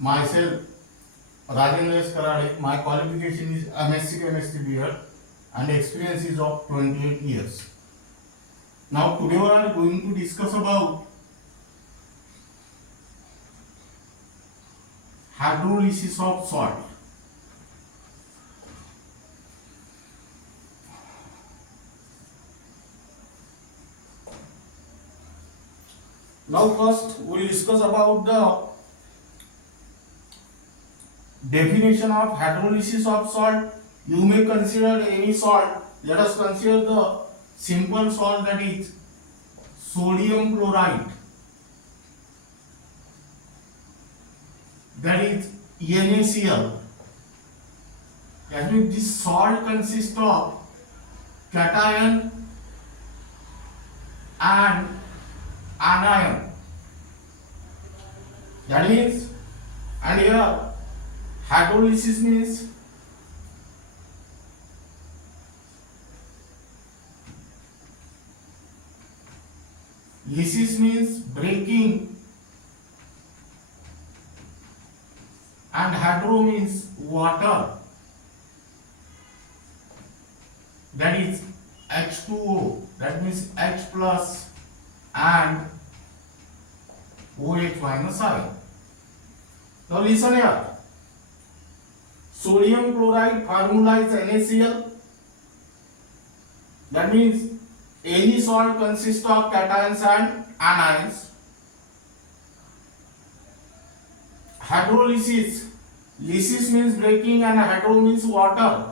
Myself, Rajendra S. Karade. My qualification is MSc Chemistry BEd and experience is of 28 years. Now today we are going to discuss about hydrolysis of salt. Now first we will discuss about the definition of hydrolysis of salt. You may consider any salt. Let us consider the simple salt, that is sodium chloride, that is NaCl. That means this salt consists of cation and anion. That means, and here hydrolysis means lysis means breaking and hydro means water, that is H2O, that means H plus and OH minus ion. Now listen here. Sodium chloride formula is NaCl. That means any salt consists of cations and anions. Hydrolysis, lysis means breaking and hydro means water.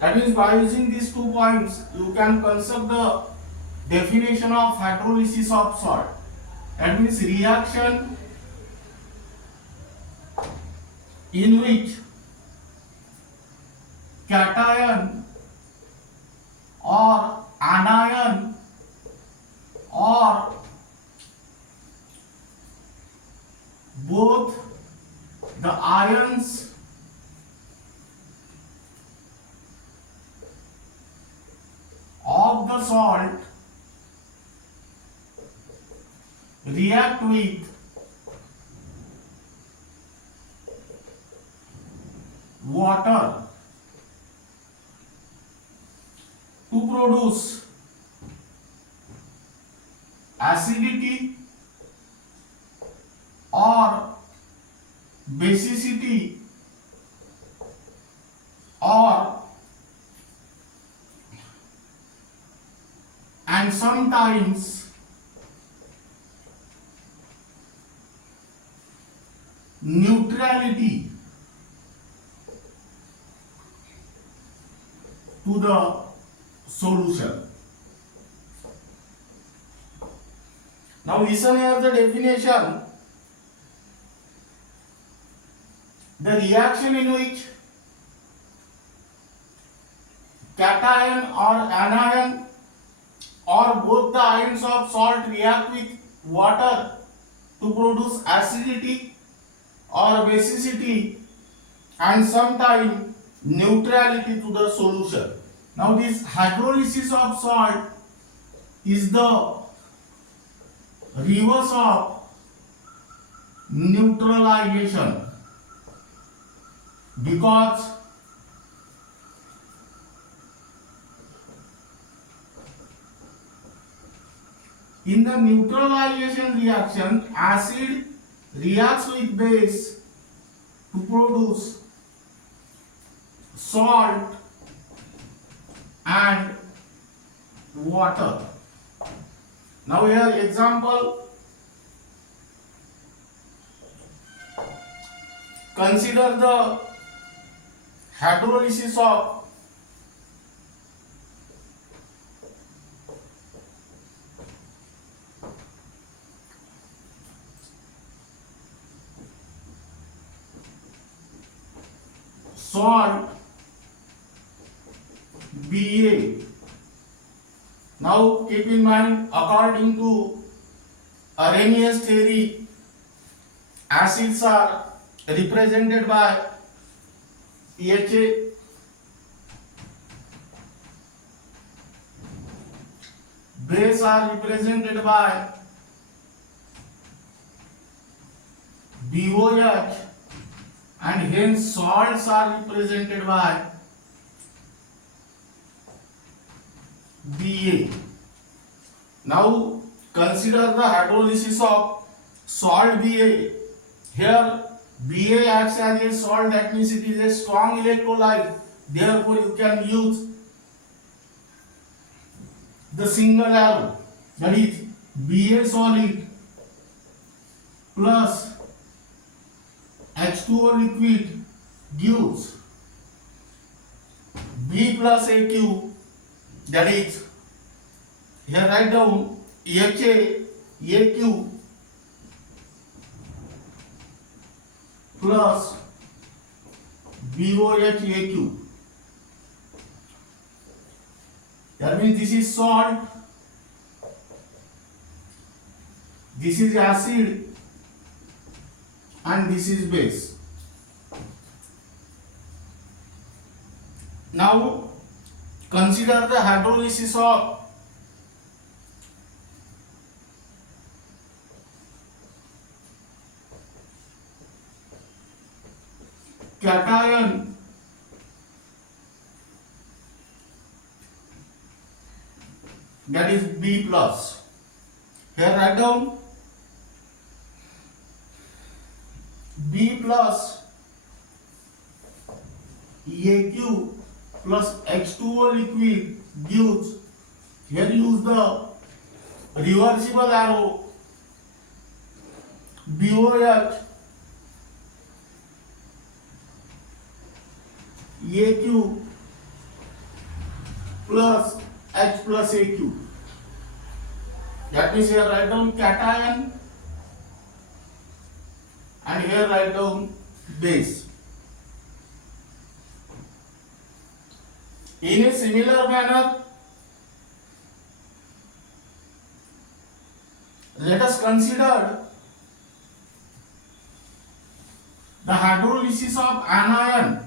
That means by using these 2 points you can construct the definition of hydrolysis of salt. That means reaction in which cation or anion or both the ions of the salt react with water to produce acidity or basicity or and sometimes neutrality to the solution. Now listen here the definition. The reaction in which cation or anion or both the ions of salt react with water to produce acidity or basicity and sometimes neutrality to the solution. Now this hydrolysis of salt is the reverse of neutralization, because in the neutralization reaction acid reacts with base to produce salt and water. Now here example, consider the hydrolysis of salt Ba. Now keep in mind, according to Arrhenius theory, acids are represented by Ha, base are represented by BOH, and hence salts are represented by Ba. Now consider the hydrolysis of salt Ba. Here Ba acts as a salt, that means it is a strong electrolyte. Therefore you can use the single arrow, that is Ba solid plus H2O liquid gives B plus Aq, that is, here write down HA Aq plus BOH Aq. That means this is salt, this is acid, and this is base. Now consider the hydrolysis of cation, that is B plus. Here write down B plus Aq plus H2O liquid gives, here use the reversible arrow, BOH Aq plus H plus Aq. That means here write down cation and here write down base. In a similar manner, let us consider the hydrolysis of anion.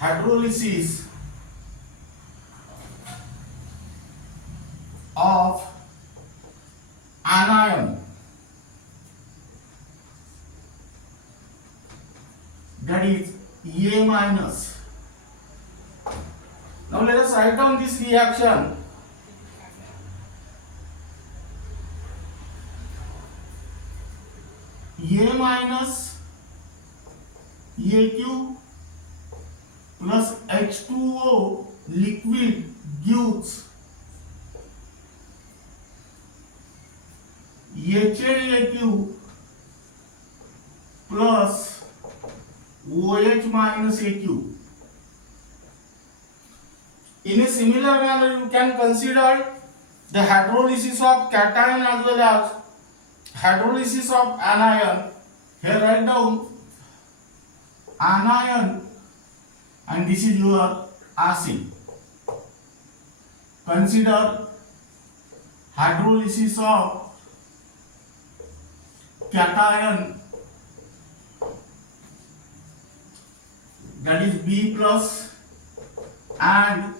Hydrolysis of anion, that is A minus. Now let us write down this reaction. A minus Aq plus H2O liquid gives HAQ plus OH minus Aq. In a similar manner, you can consider the hydrolysis of cation as well as hydrolysis of anion. Here write down anion and this is your acid. Consider hydrolysis of cation, that is B plus, and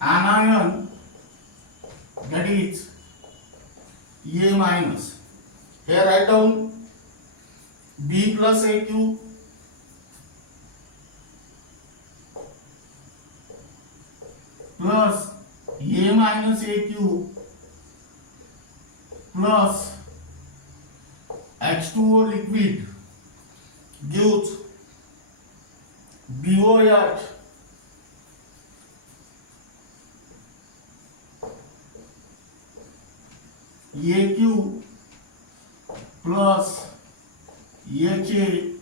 anion, that is A minus. Here write down B plus Aq plus A minus Aq plus H2O liquid gives BOH Aq plus HA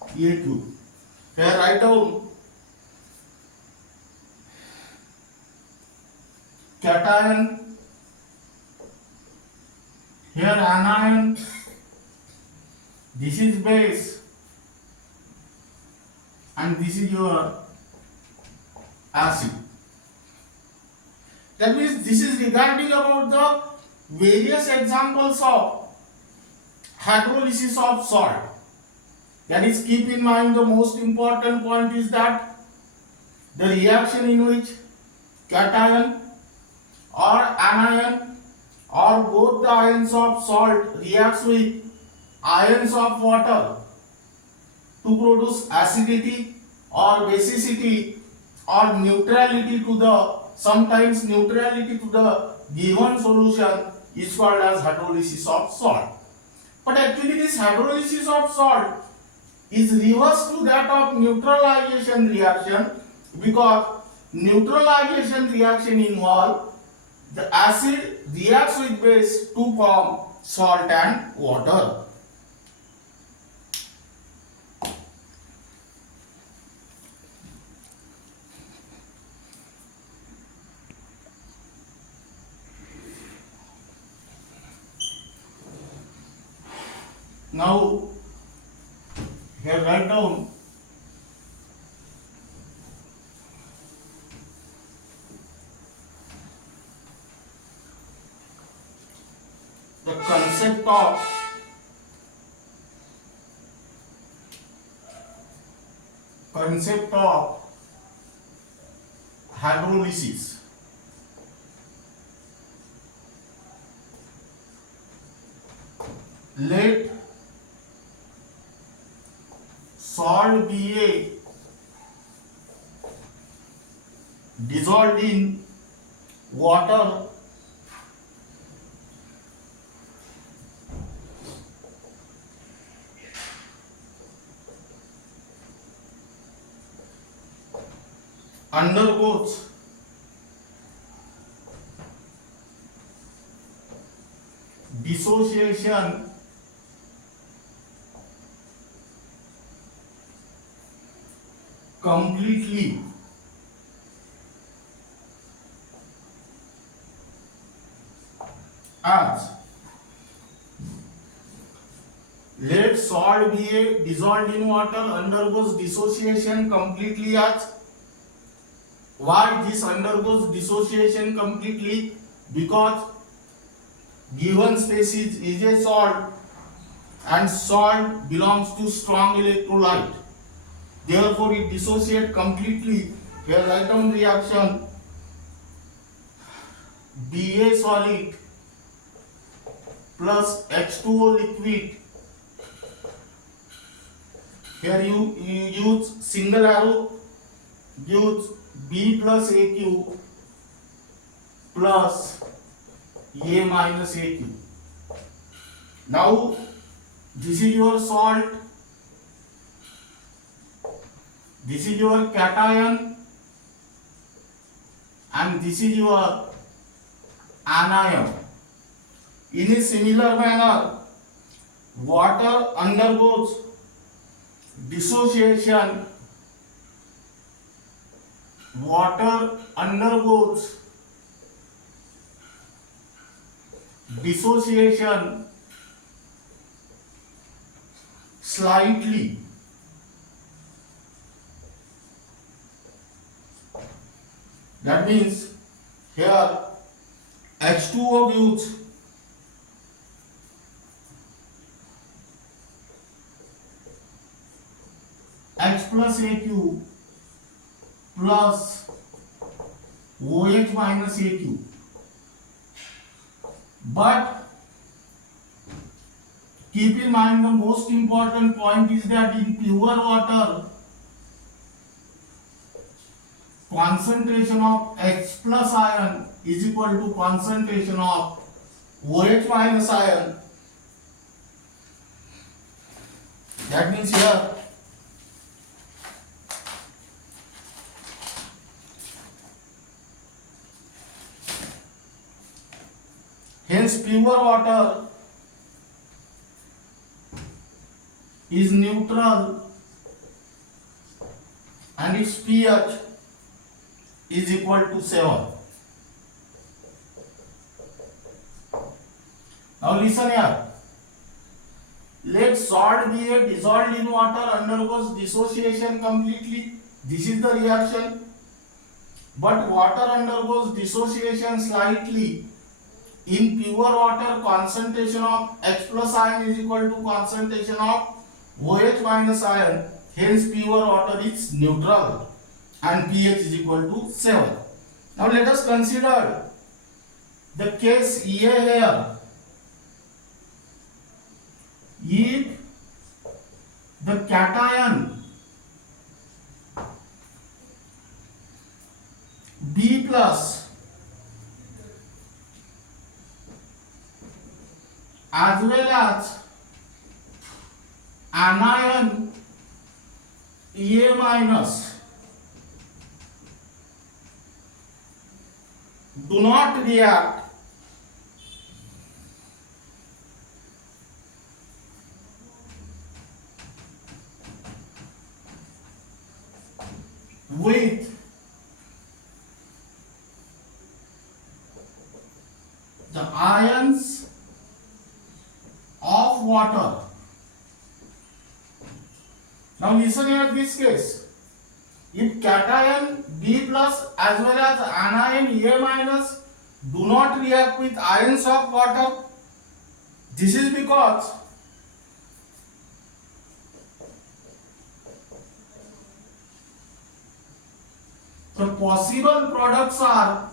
Aq. Here write down cation, here anion, this is base, and this is your acid. That means this is regarding about the various examples of hydrolysis of salt. That is, keep in mind the most important point is that the reaction in which cation or anion or both the ions of salt reacts with ions of water to produce acidity or basicity or neutrality to the sometimes neutrality to the given solution is called as hydrolysis of salt. But actually this hydrolysis of salt is reverse to that of neutralization reaction, because neutralization reaction involve the acid reacts with base to form salt and water. Now here write down the concept of hydrolysis. Let salt be dissolved in water undergoes dissociation completely as let salt be dissolved in water undergoes dissociation completely as. Why this undergoes dissociation completely? Because given species is a salt and salt belongs to strong electrolyte, therefore it dissociates completely. Here write down reaction Ba solid plus H2O liquid. Here you use single arrow, use B plus AQ plus A minus AQ. Now this is your salt, this is your cation, and this is your anion. In a similar manner, water undergoes dissociation. Water undergoes dissociation slightly. That means here H2O gives H plus AQ plus OH minus AQ. But keep in mind the most important point is that in pure water, concentration of H plus ion is equal to concentration of OH minus ion. That means here hence pure water is neutral and its pH is equal to 7. Now listen here. Let salt be dissolved in water undergoes dissociation completely. This is the reaction. But water undergoes dissociation slightly. In pure water, concentration of H plus ion is equal to concentration of OH minus ion, hence pure water is neutral and pH is equal to 7. Now let us consider the case A here. If the cation B plus as well as anion A minus do not react with the ions of water. Now listen here this case. If cation B plus as well as anion A minus do not react with ions of water, this is because the possible products are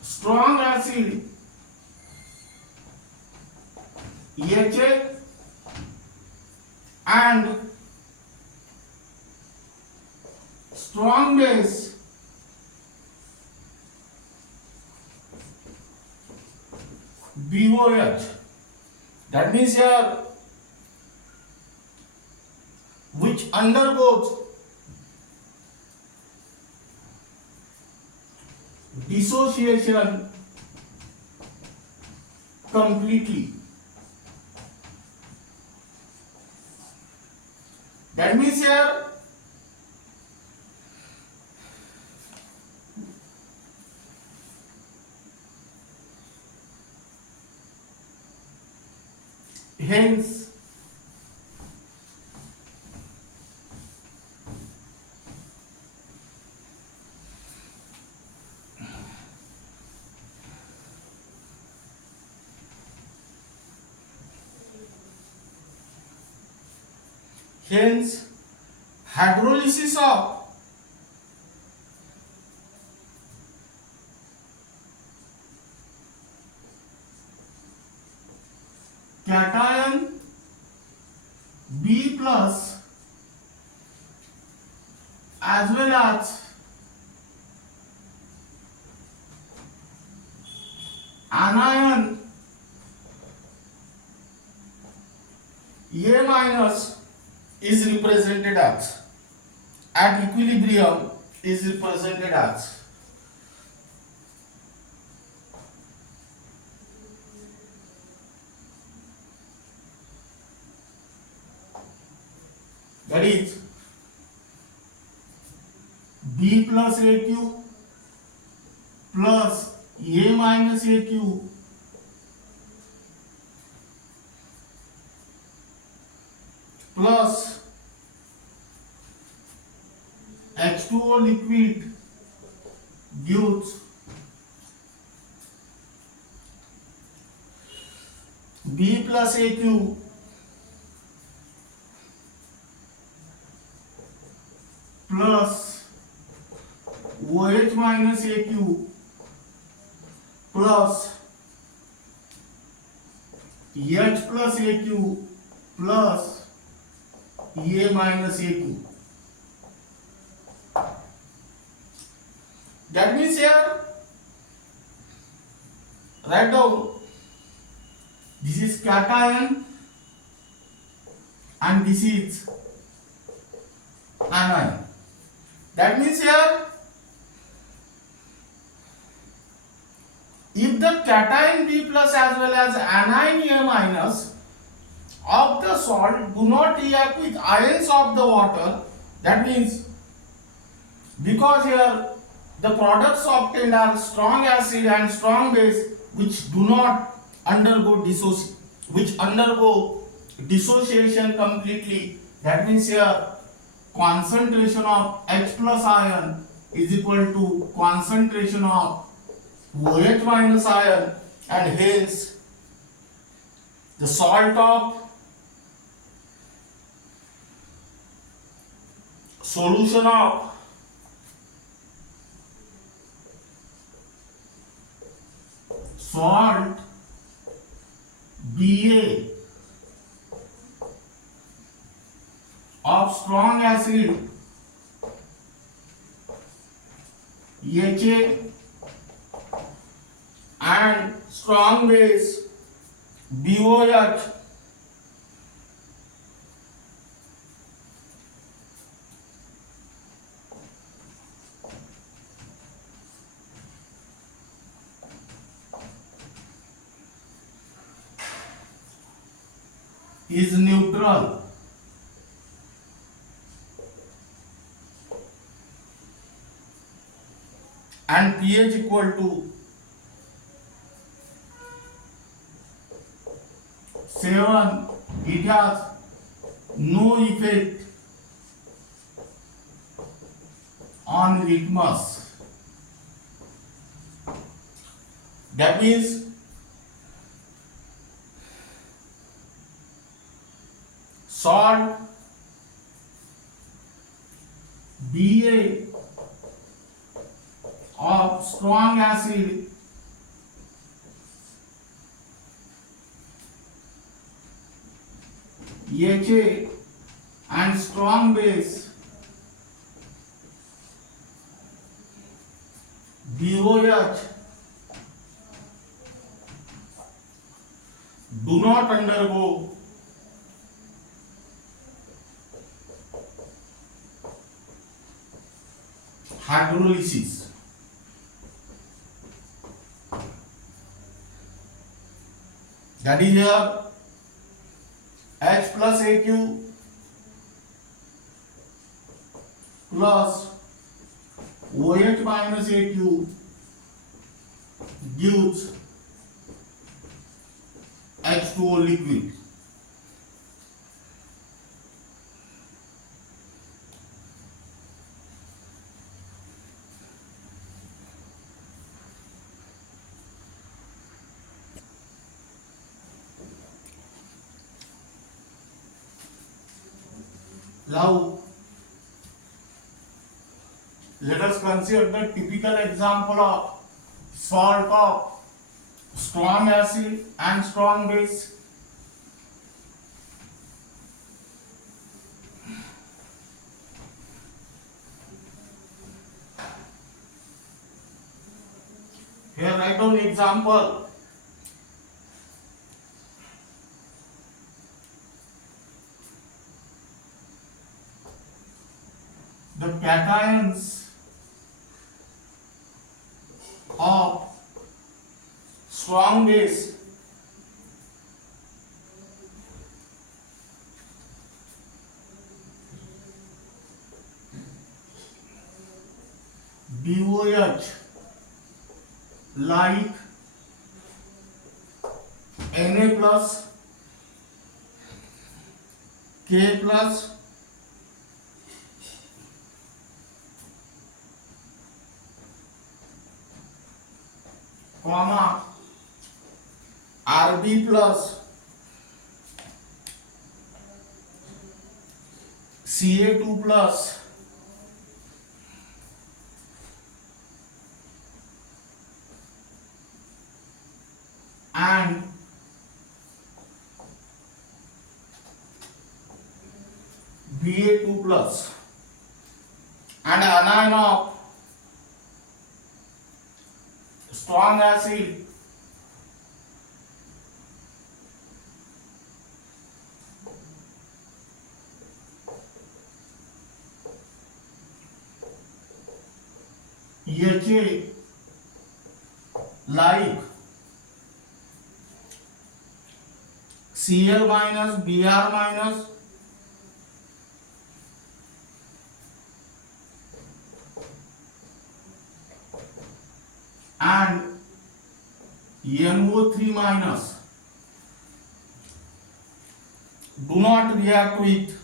strong acid HA and strong base BOH. That means here which undergoes dissociation completely. That means here hence hydrolysis of cation B plus as well as anion A minus is represented as at equilibrium is represented as that is B plus AQ plus A minus AQ plus H2O liquid gives B plus AQ plus OH minus AQ plus H plus AQ plus A minus AQ. That means here write down this is cation and this is anion. That means here if the cation B plus as well as anion A minus of the salt do not react with ions of the water, that means because here the products obtained are strong acid and strong base which do not undergo dissociation completely. That means here concentration of H plus ion is equal to concentration of OH minus ion, and hence the salt of solution of salt Ba of strong acid Ha and strong base BOH is neutral. And pH equal to 7, it has no effect on litmus. That means salt Ba of strong acid Ha and strong base BOH do not undergo hydrolysis. That is here H plus AQ plus OH minus AQ gives H2O liquid. Now, let us consider the typical example of salt of strong acid and strong base. Here write down example. The cations of strong base BOH like Na plus K plus comma Rb plus Ca2 plus and Ba2 plus and anion of strong acid Ha like Cl minus Br minus and NO3 minus do not react with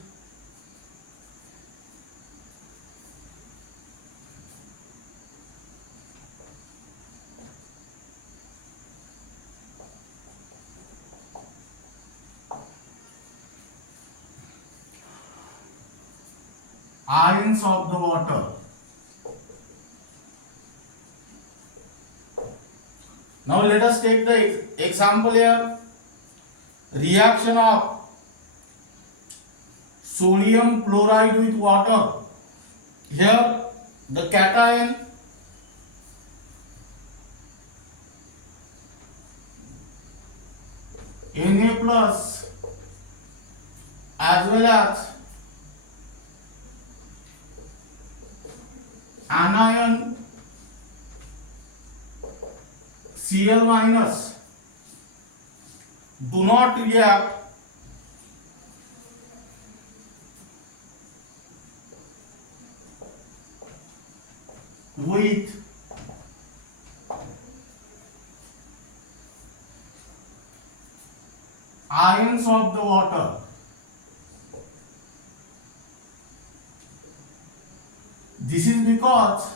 ions of the water. Now let us take the example here. Reaction of sodium chloride with water. Here the cation Na plus as well as anion Cl minus do not react with ions of the water. This is because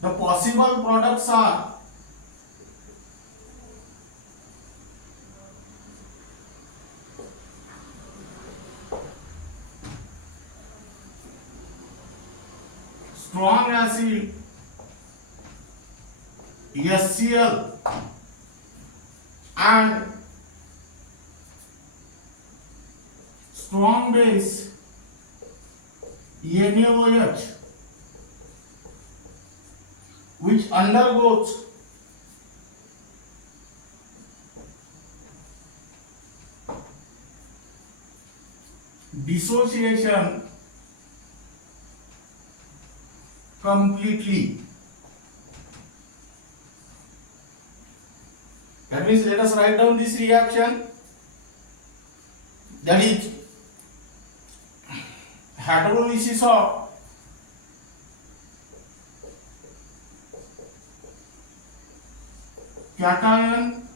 the possible products are strong acid HCl and strong base NaOH, which undergoes dissociation completely. That means let us write down this reaction. That is hydrolysis of cation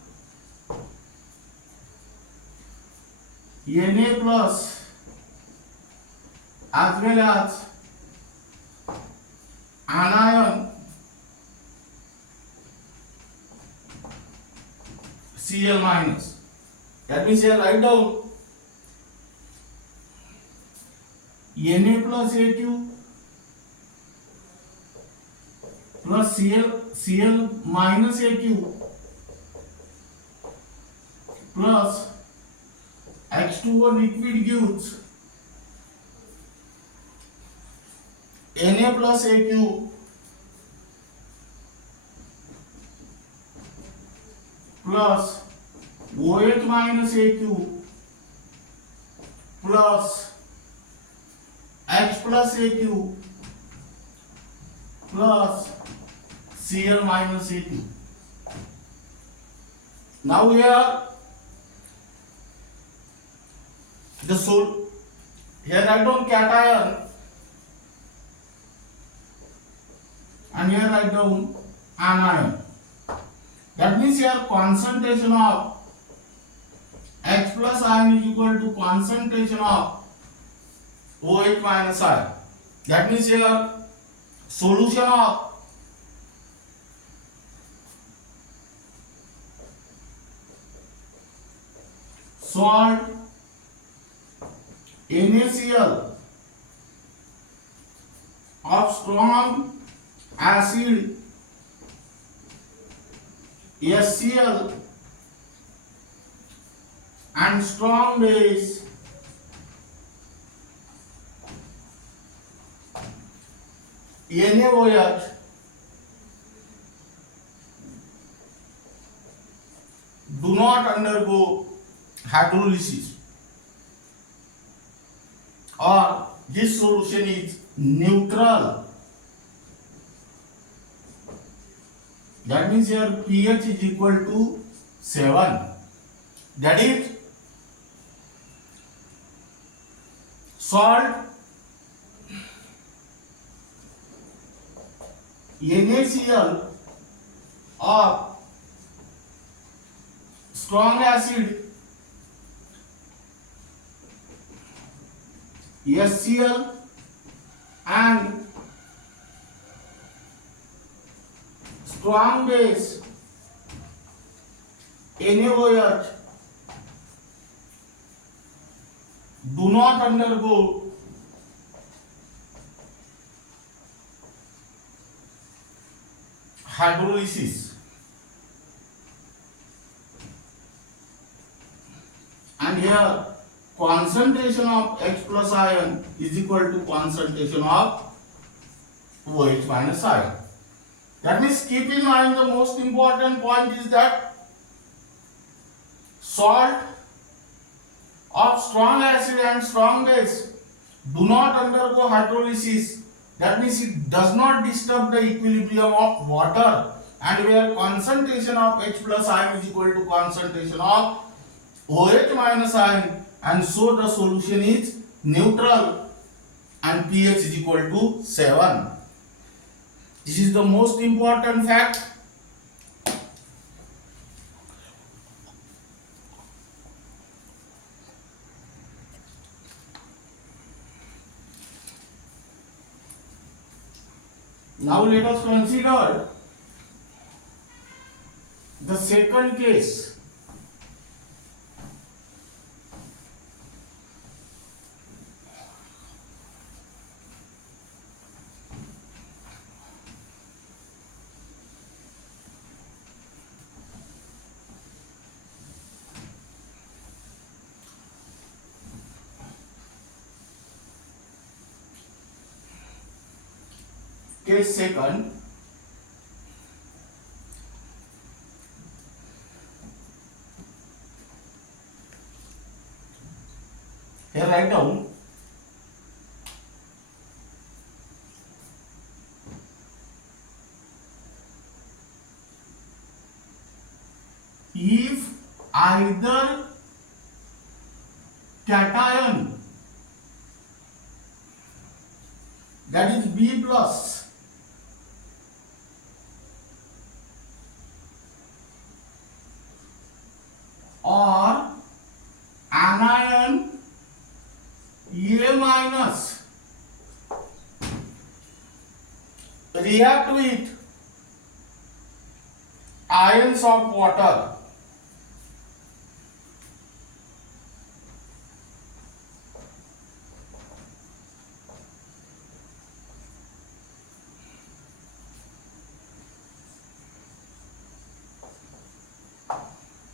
Na plus as well as anion Cl minus. That means here write down Na plus Aq plus Cl minus Aq plus H2O liquid gives Na plus Aq plus OH minus Aq plus H plus Aq plus Cl minus Aq. Now here here write down cation and here write down anion. That means here concentration of H plus ion is equal to concentration of OH minus ion. That means here solution of salt NaCl of strong acid HCl and strong base NaOH do not undergo hydrolysis, or this solution is neutral. That means here pH is equal to 7. That is salt NaCl or strong acid HCl and strong base NaOH do not undergo hydrolysis, and here concentration of H plus ion is equal to concentration of OH minus ion. That means keep in mind the most important point is that salt of strong acid and strong base do not undergo hydrolysis. That means it does not disturb the equilibrium of water, and where concentration of H plus ion is equal to concentration of OH minus ion, and so the solution is neutral and pH is equal to 7. This is the most important fact. Now let us consider the second case. Case second. Here write down if either cation, that is B plus, or anion A minus react with ions of water,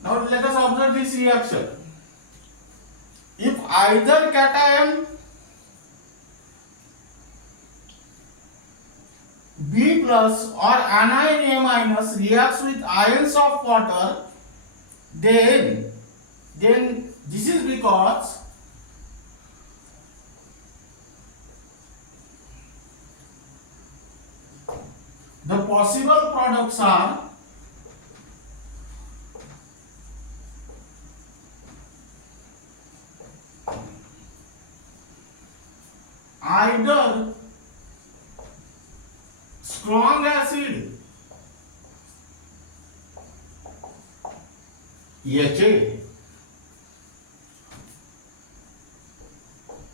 now let us observe this reaction. If either cation B plus or anion A minus reacts with ions of water, then this is because the possible products are either strong acid HA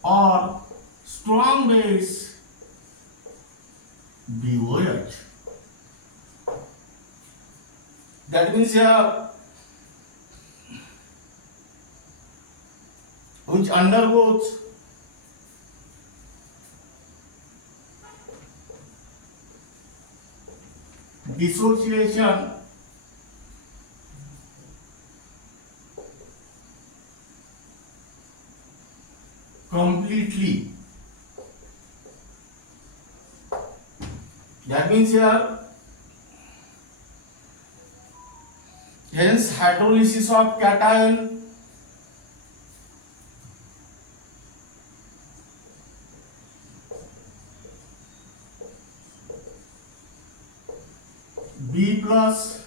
or strong base BOH. That means here which undergoes dissociation completely. That means here hence hydrolysis of cation B plus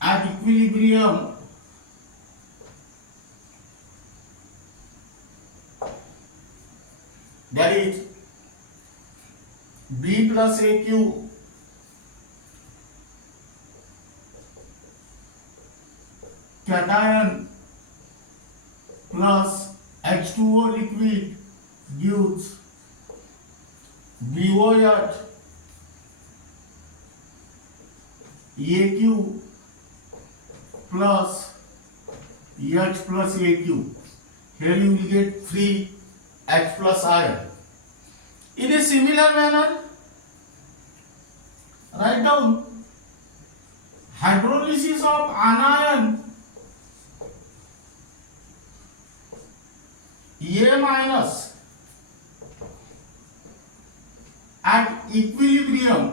at equilibrium that is B plus AQ cation plus H2O liquid gives BOH AQ plus H plus Aq. Here you will get free H plus ion. In a similar manner, write down hydrolysis of anion A minus at equilibrium,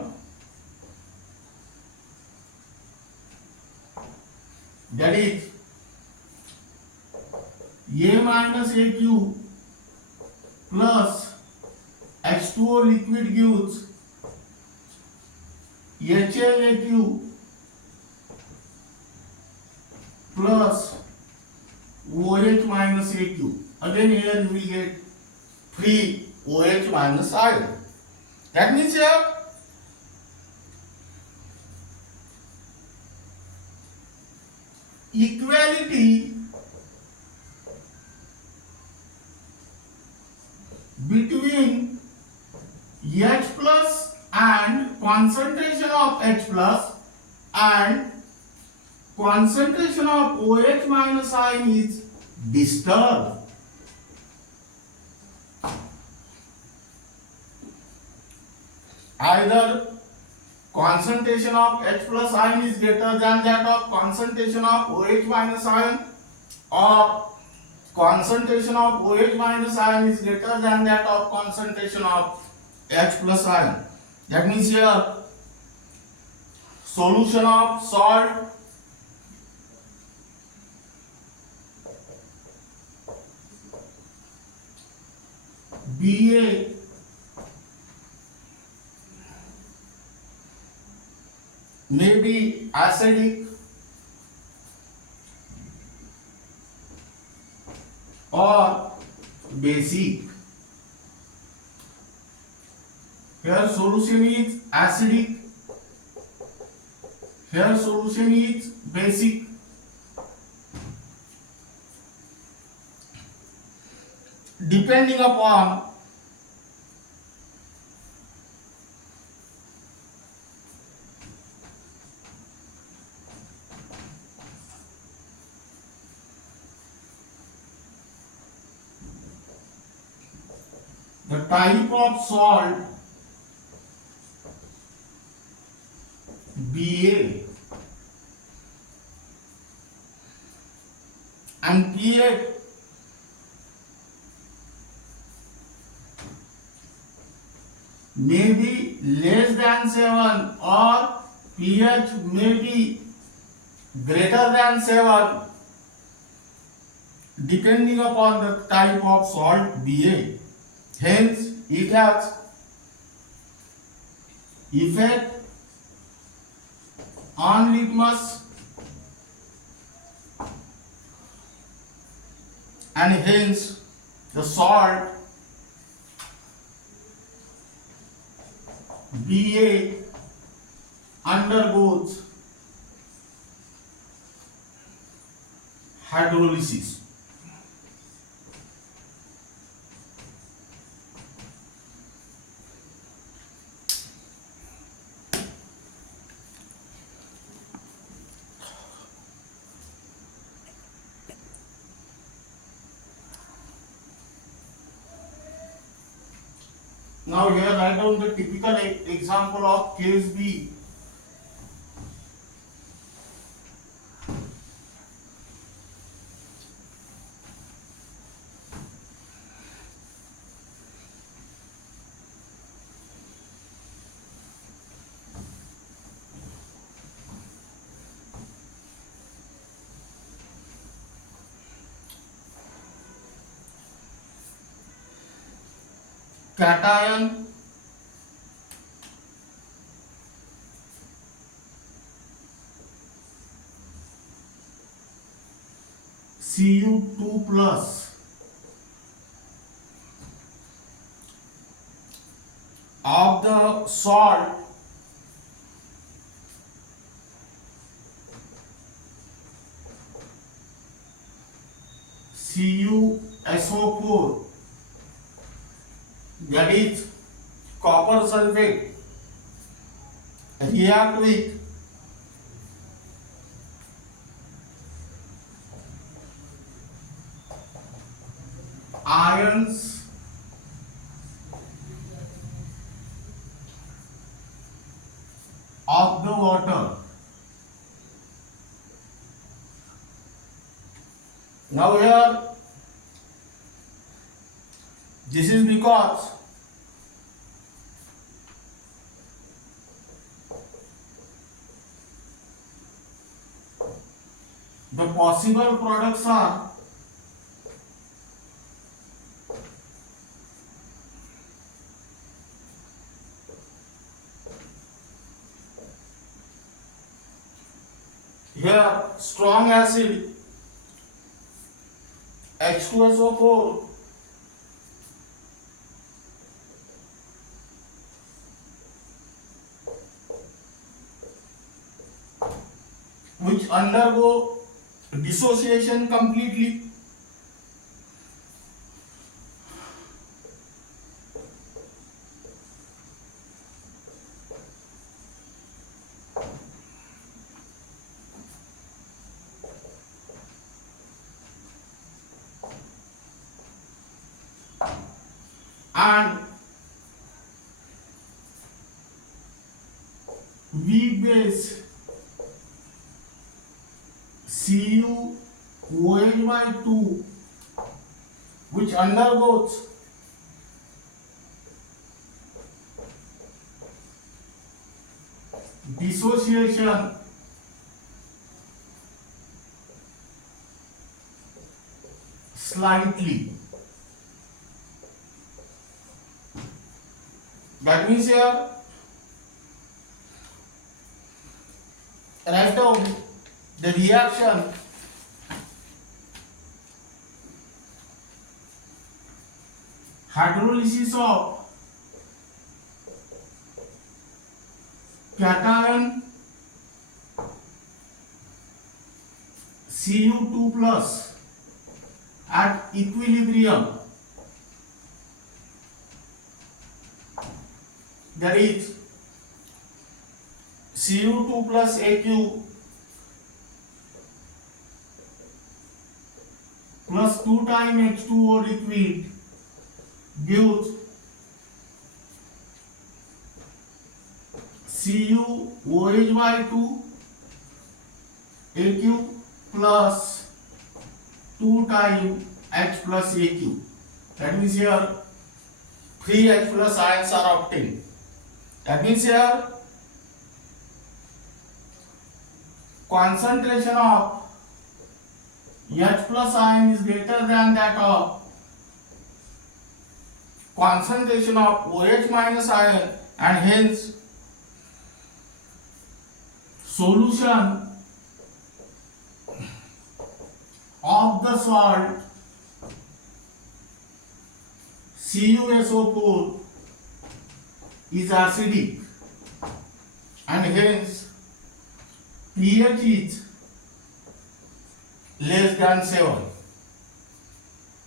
that is A minus Aq plus H2O liquid gives HAAQ plus OH minus Aq. Again here you will get free OH minus ion. That means here equality between H plus and concentration of H plus and concentration of OH minus ion is disturbed. Either concentration of H plus ion is greater than that of concentration of OH minus ion, or concentration of OH minus ion is greater than that of concentration of H plus ion. That means here solution of salt Ba may be acidic or basic. Here solution is acidic, here solution is basic. Depending upon the type of salt Ba and pH may be less than 7 or pH may be greater than 7 depending upon the type of salt Ba. Hence, it has effect on litmus and hence the salt Ba undergoes hydrolysis. Now here write down the typical example of case B. Cation Cu2 plus of the salt CuSO4, that is copper sulfate, react with ions of the water. Now here, this is because the possible products are here strong acid H2SO4 which undergo dissociation completely, and weak base CuOH by 2 which undergoes dissociation slightly. That means here write down the reaction hydrolysis of cation Cu2 plus at equilibrium, that is Cu2 plus Aq plus 2 times H2O liquid gives CuOH by 2 Aq plus 2 times H plus Aq. That means here 3 H plus ions are obtained. That means here concentration of H plus ion is greater than that of concentration of OH minus ion, and hence solution of the salt CuSO4 is acidic, and hence pH is less than 7.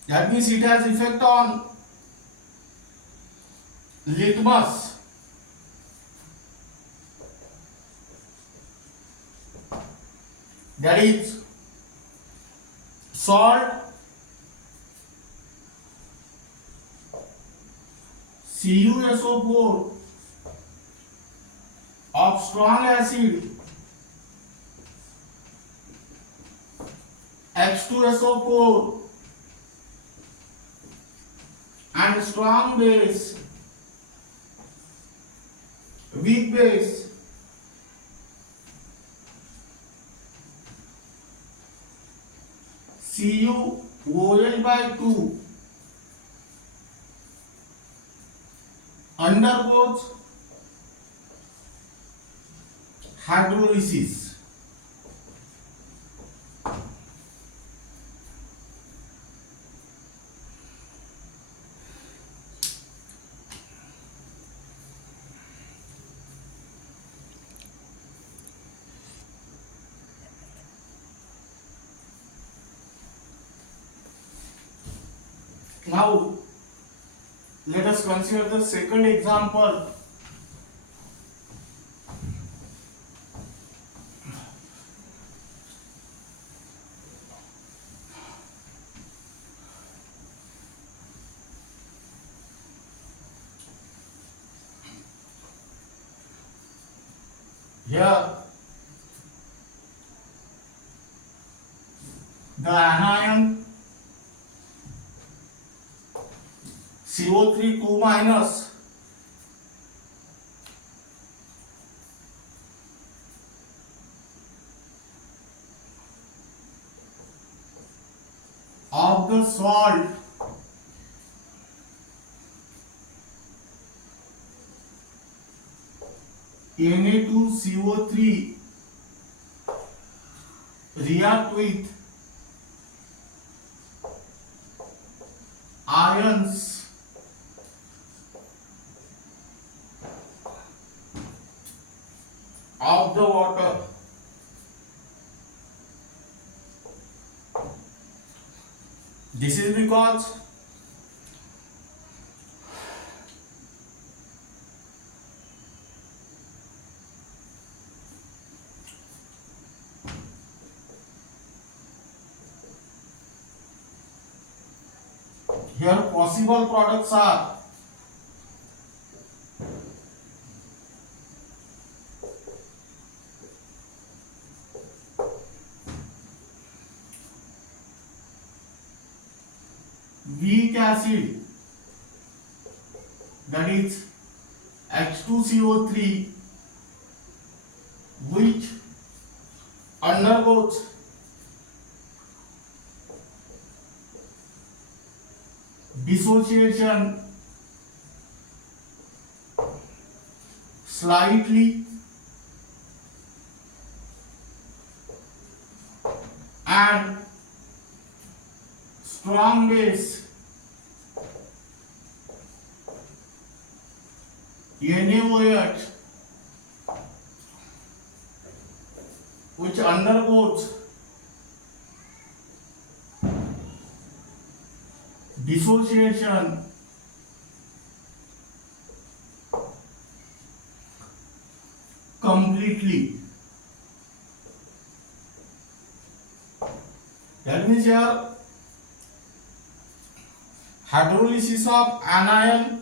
That means it has effect on litmus, that is salt CuSO4 of strong acid H2SO4 and strong base weak base CuOH by 2 undergoes hydrolysis. Now, let us consider the second example. Here the anion CO3 2 minus of the salt Na2CO3 react with ions of the water. This is because here possible products are weak acid, that is H2CO3, which undergoes dissociation slightly and strong base NaOH, which undergoes dissociation completely. That means here hydrolysis of anion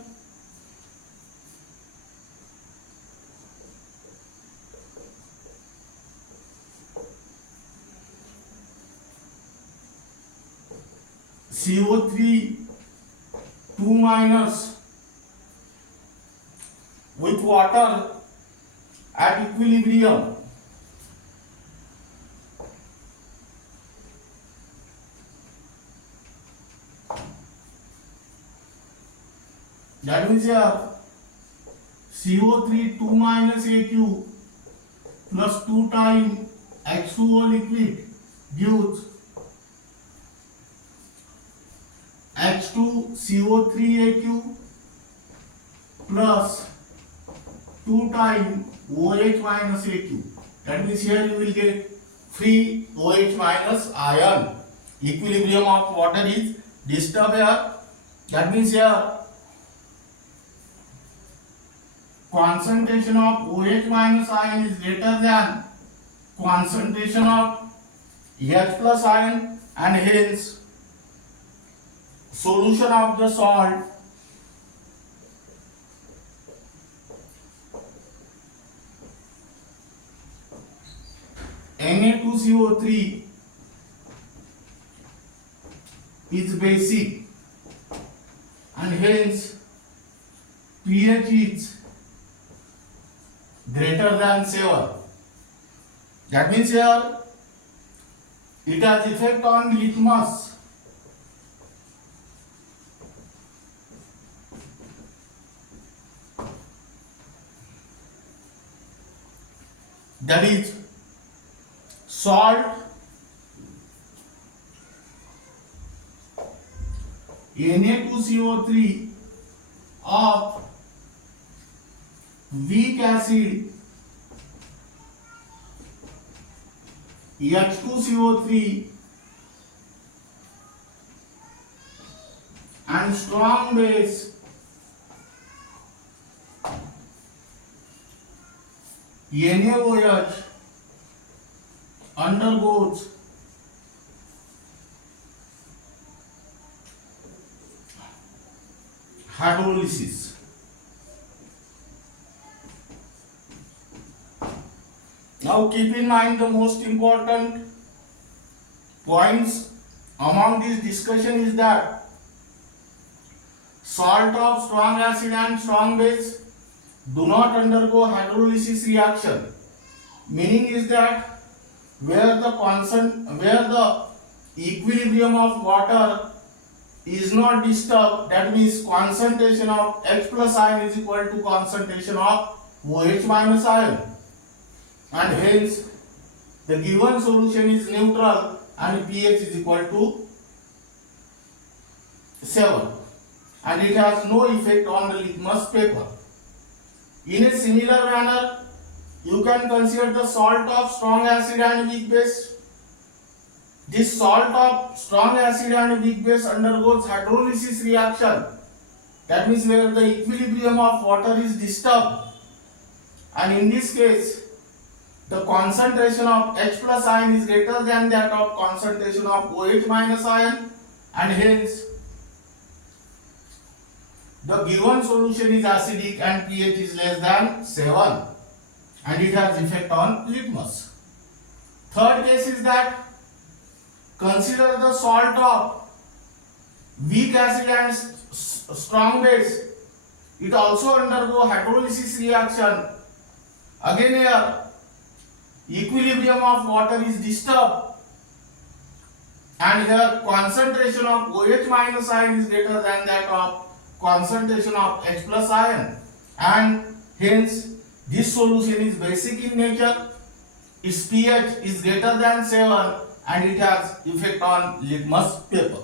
CO3 2 minus with water at equilibrium. That means here CO3 2 minus AQ plus 2 times H2O liquid gives H2CO3AQ plus 2 times OH minus AQ. That means here you will get free OH minus ion. Equilibrium of water is disturbed here. That means here concentration of OH minus ion is greater than concentration of H plus ion, and hence solution of the salt Na2CO3 is basic, and hence pH is greater than 7. That means here it has effect on litmus. That is salt Na2CO3 of weak acid H2CO3 and strong base NaOH undergoes hydrolysis. Now keep in mind the most important points among this discussion is that salt of strong acid and strong base do not undergo hydrolysis reaction. Meaning is that where the equilibrium of water is not disturbed, that means concentration of H plus ion is equal to concentration of OH minus ion, and hence the given solution is neutral and pH is equal to 7, and it has no effect on the litmus paper. In a similar manner, you can consider the salt of strong acid and weak base. This salt of strong acid and weak base undergoes hydrolysis reaction. That means where the equilibrium of water is disturbed, and in this case the concentration of H plus ion is greater than that of concentration of OH minus ion, and hence the given solution is acidic and pH is less than 7, and it has effect on litmus. Third case is that consider the salt of weak acid and strong base. It also undergo hydrolysis reaction. Again here equilibrium of water is disturbed, and here concentration of OH minus ion is greater than that of concentration of H plus ion, and hence this solution is basic in nature. Its pH is greater than 7, and it has effect on litmus paper.